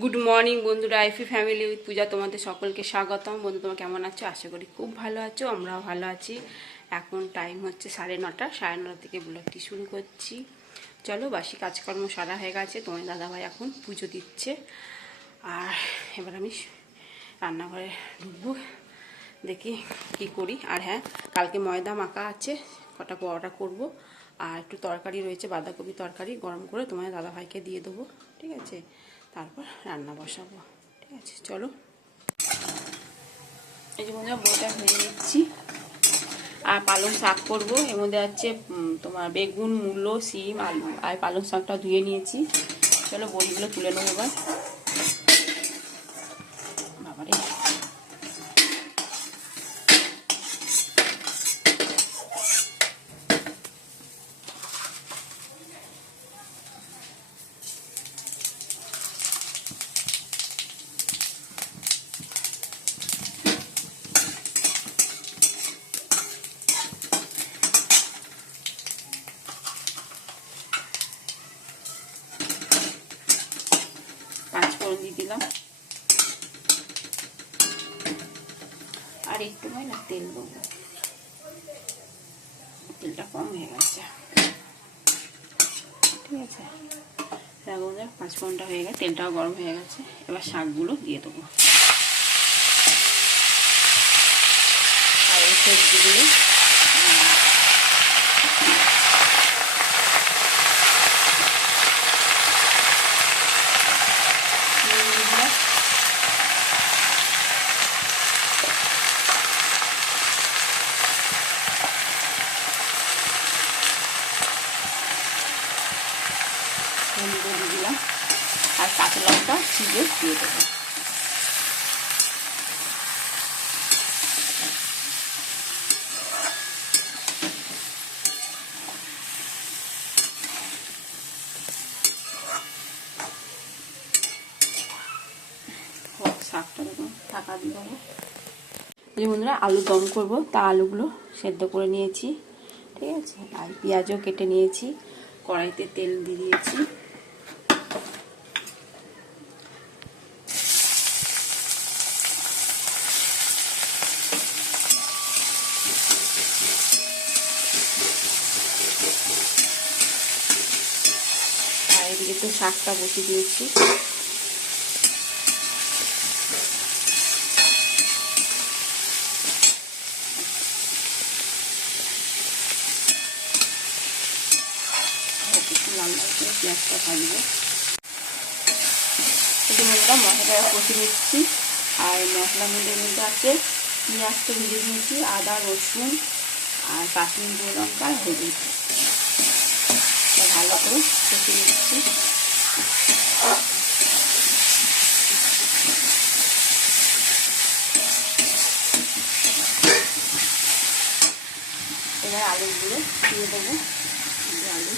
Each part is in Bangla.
গুড মর্নিং বন্ধুরা, আইফি ফ্যামিলি উইথ পূজা তোমাদের সকলকে স্বাগতম। বন্ধু, তোমরা কেমন আছো? আশা করি খুব ভালো আছো, আমরাও ভালো আছি। এখন টাইম হচ্ছে 9:30, 9:30 থেকে ব্লগটি শুরু করছি। চলো, বাসি কাজকর্ম সারা হয়ে গেছে। তোমার দাদাভাই এখন পুজো দিচ্ছে, আর এবার আমি রান্নাঘরে ঢুকবো, দেখি কি করি। আর হ্যাঁ, কালকে ময়দা মাখা আছে, কটা পরোটা করব, আর একটু তরকারি রয়েছে, বাঁধাকপি তরকারি গরম করে তোমার দাদাভাইকে দিয়ে দেবো, ঠিক আছে? তারপর রান্না বসাবো, ঠিক আছে? চলো, এই যে বন্ধুরা বড়িটা ভেজে নিচ্ছি, আর পালং শাক করবো। এর মধ্যে আছে তোমার বেগুন, মূলো, শিম, আলু, আর পালং শাকটা ধুয়ে নিয়েছি। চলো বড়িগুলো তুলে নেবো এবার। বাবারে, 5 ফোড়ন দিয়ে দিলাম, আর একটু হয় না তেল দেবো, তেলটা কম হয়ে গেছে, ঠিক আছে? দেখো 5 ফোড়নটা হয়ে গেছে, তেলটাও গরম হয়ে গেছে। এবার শাকগুলো দিয়ে দেবো, আর এই সবজিগুলো দিয়ে দিলাম, আর কাঁচা লঙ্কা চিড়ে দিয়ে দেবো। শাকটা দেখুন ঢাকা দিয়ে দেবো। এই বন্ধুরা আলু দম করবো, তা আলুগুলো সেদ্ধ করে নিয়েছি, ঠিক আছে? আর পেঁয়াজও কেটে নিয়েছি, কড়াইতে তেল দিয়ে দিয়েছি। আর এদিকে তো শাকটা বসিয়ে দিয়েছি। লাল লাল করে পেঁয়াজটা ভাজবো। এই মশলা কষিয়ে নিচ্ছি, আর মশলার মধ্যে আছে পেঁয়াজ তো ভেজে নিয়েছি, আদা, রসুন, আর কাশ্মীরি লঙ্কা, হলুদ, ভালো করে কষিয়ে নিচ্ছি। এবার আলুগুলো দিয়ে দেবো, আলু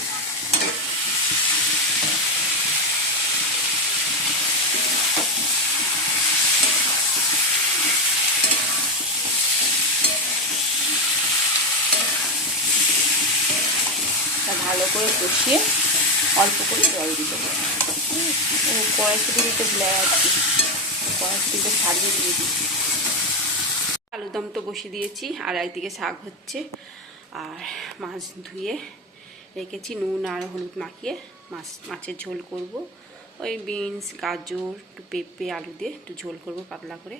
ভালো করে কষিয়ে অল্প করে জল দিতে হবে। কড়াইশুঁটি দিতে ভুলে যাচ্ছি, কড়াইশুঁটিতে ছাড়িয়ে দিয়ে দিই। আলুর দম তো বসিয়ে দিয়েছি, আর একদিকে শাক হচ্ছে, আর মাছ ধুয়ে রেখেছি, নুন আর হলুদ মাখিয়ে মাছের ঝোল করব। ওই বিনস, গাজর, একটু পেঁপে, আলু দিয়ে একটু ঝোল করব পাতলা করে।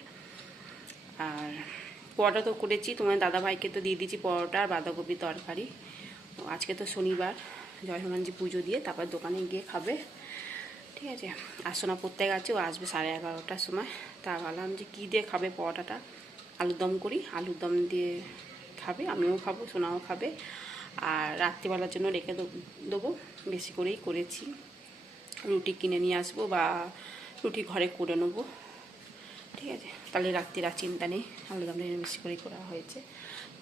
আর পরোটা তো করেছি, তোমার দাদাভাইকে তো দিয়ে দিয়েছি পরোটা আর বাঁধাকপি তরকারি। আজকে তো শনিবার, জয় হনুমানজি পুজো দিয়ে তারপর দোকানে গিয়ে খাবে, ঠিক আছে? আর সোনা পড়তে গেছে, ও আসবে 11:30টার সময়। তা ভাবলাম যে কী দিয়ে খাবে পরোটাটা, আলুর দম করি, আলুর দম দিয়ে খাবে, আমিও খাবো, সোনাও খাবে। আর রাত্রিবেলার জন্য রেখে দেবো, বেশি করেই করেছি। রুটি কিনে নিয়ে আসবো, বা রুটি ঘরে করে নেবো, ঠিক আছে? তাহলে রাত্রির আর চিন্তা নেই, আলুর দমটা বেশি করেই করা হয়েছে।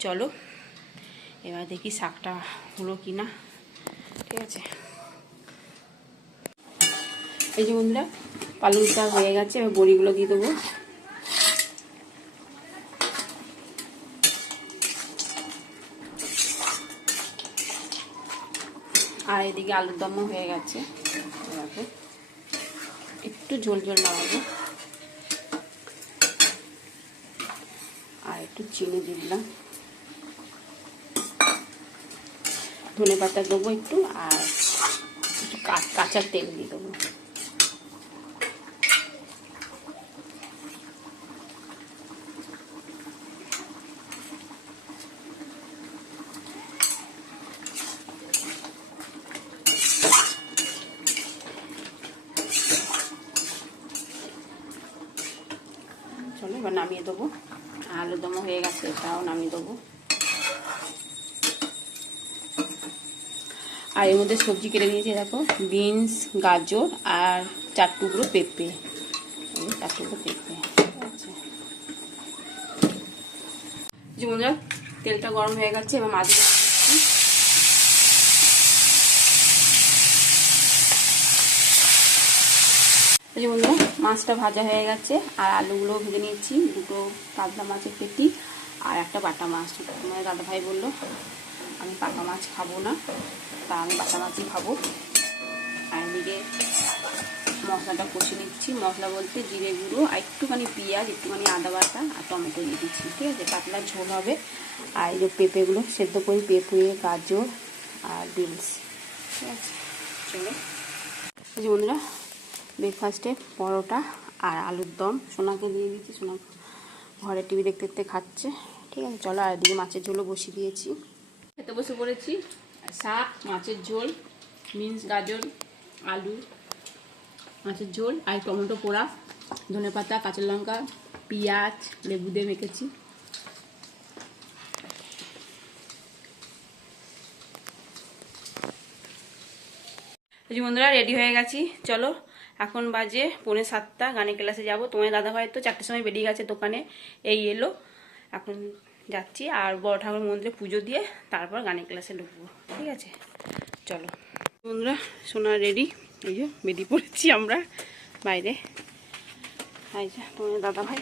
চলো এবার দেখি শাকটা হলো কি না, ঠিক আছে? এই যে বন্ধুরা পালং শাক হয়ে গেছে, এবার বড়িগুলো দিয়ে দেবো। আর এদিকে আলুর দমও হয়ে গেছে, দেখো একটু ঝোল ঝোল নামাবো। আর একটু চিনি দিলাম, ধনে পাতা দেবো একটু, আর একটু কাঁচা তেল দিয়ে দেবো। চলো এবার নামিয়ে দেবো। আলুদম হয়ে গেছে, এটাও নামিয়ে দেবো। আর এর মধ্যে সবজি কেটে নিয়েছি, দেখো বিনস, গাজর আর 4 টুকরো পেঁপে। 4 টুকরো পেঁপে। আচ্ছা বন্ধুরা, তেলটা গরম হয়ে গেছে, এবার মাছগুলো দিচ্ছি। বন্ধুরা, মাছটা ভাজা হয়ে গেছে, আর আলুগুলো ভেজে নিয়েছি। 2টো কাতলা মাছের পেটি আর একটা বাটা মাছ। তোমার দাদা ভাই বললো আমি পাকা মাছ খাবো না, তা আমি বাটা মাছই খাবো। আর এদিকে মশলাটা কষে নিচ্ছি। মশলা বলতে জিরে গুঁড়ো আর একটুখানি পেঁয়াজ, একটুখানি আদা বাটা আর টমেটো দিয়ে দিচ্ছি। ঠিক আছে, পাতলা ঝোল হবে। আর এই যে পেঁপেগুলো সেদ্ধ করে, পেঁপে, গাজর আর বিনস। ঠিক আছে, চলো বন্ধুরা, ব্রেকফাস্টে পরোটা আর আলুর দম সোনাকে দিয়ে দিচ্ছি। সোনা ঘরে টিভি দেখতে দেখতে খাচ্ছে। ঠিক আছে, চলো। আর এদিকে মাছের ঝোলও বসিয়ে দিয়েছি। খেতে বসে পড়েছি। শাক, মাছের ঝোল, বিনস, গাজর, আলু, মাছের ঝোল আর টমেটো পোড়া, ধনেপাতা, কাঁচা লঙ্কা, পেঁয়াজ, লেবু দিয়ে মেখেছি। বন্ধুরা, রেডি হয়ে গেছি। চলো, এখন বাজে 6:45, গানের ক্লাসে যাব। তোমার দাদাভাই তো 4টের সময় বেরিয়ে গেছে দোকানে, এই এলো। এখন যাচ্ছি, আর বড় ঠাকুর মন্দিরে পুজো দিয়ে তারপর গানের ক্লাসে ঢুকবো। ঠিক আছে, চলো বন্ধুরা। সোনা রেডি, এই যে বেরিয়ে পড়েছি আমরা বাইরে। এই যে তোমার দাদাভাই।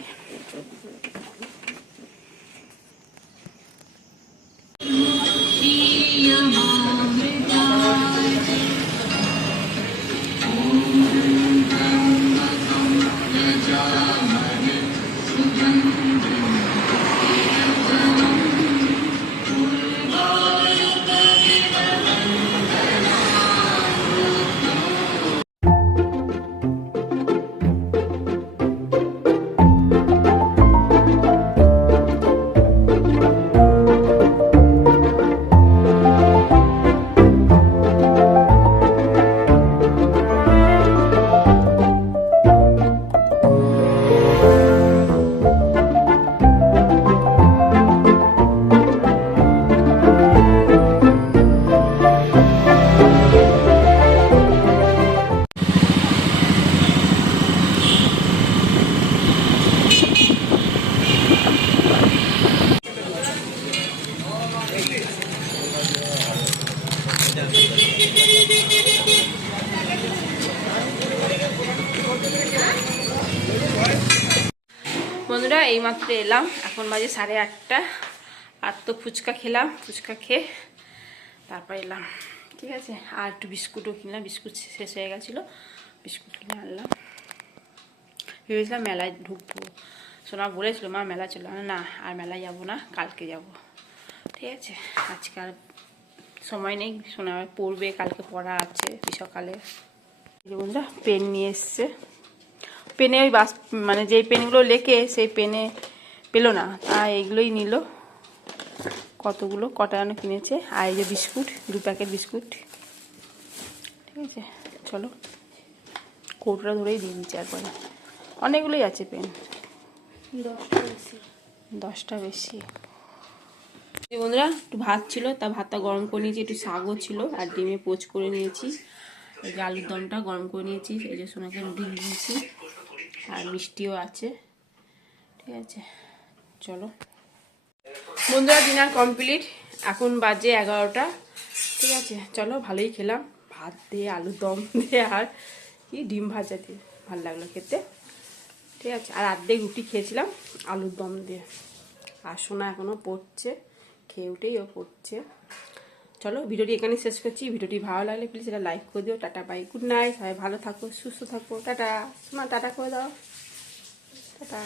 বন্ধুরা, এইমাত্র এলাম, এখন বাজে 8:30। আর তো ফুচকা খেলাম, ফুচকা খেয়ে তারপর এলাম। ঠিক আছে, আর একটু বিস্কুটও কিনলাম, বিস্কুট শেষ হয়ে গেছিলো, বিস্কুট কিনে আনলাম। ভেবেছিলাম মেলায় ঢুকবো, সোনা বলেছিল মা মেলা চলো, না আর মেলায় যাবো না, কালকে যাব। ঠিক আছে, আজকে আর সময় নেই, সোনা পড়বে, কালকে পড়া আছে সকালে। বন্ধুরা, পেন নিয়ে এসছে। পেনে ওই মানে যেই পেনগুলো লেখে সেই পেনে পেলো না, তাই এইগুলোই নিল। কটা যেন কিনেছে। আর এই যে বিস্কুট, 2 প্যাকেট বিস্কুট। ঠিক আছে, চলো। কৌটোটা ধরেই দিয়ে দিচ্ছি একবারে, অনেকগুলোই আছে পেন, 10টা বেশি। বন্ধুরা, একটু ভাত ছিল, তা ভাতটা গরম করে নিয়েছি, একটু শাকও ছিল, আর ডিমে পোচ করে নিয়েছি। এই যে আলুর দমটা গরম করে নিয়েছি, এই যে সোনাকে রুটি দিয়েছি, আর মিষ্টিও আছে। ঠিক আছে, চলো বন্ধুরা, ডিনার কমপ্লিট। এখন বাজে 11টা। ঠিক আছে, চলো। ভালোই খেলাম, ভাত দিয়ে, আলুর দম দিয়ে, আর কি ডিম ভাজা দিয়ে, ভালো লাগলো খেতে। ঠিক আছে, আর অর্ধেক রুটি খেয়েছিলাম আলুর দম দিয়ে। আর সোনা এখনও পড়ছে, খেয়ে উঠেই ও পড়ছে। চলো ভিডিওটি এখানে শেষ করছি। ভিডিওটি ভালো লাগলে প্লিজ এটা লাইক করে দিও। টাটা বাই, গুড নাইট, সবাই ভালো থাকো, সুস্থ থাকো, টাটা। মা টাটা করে দাও, টাটা।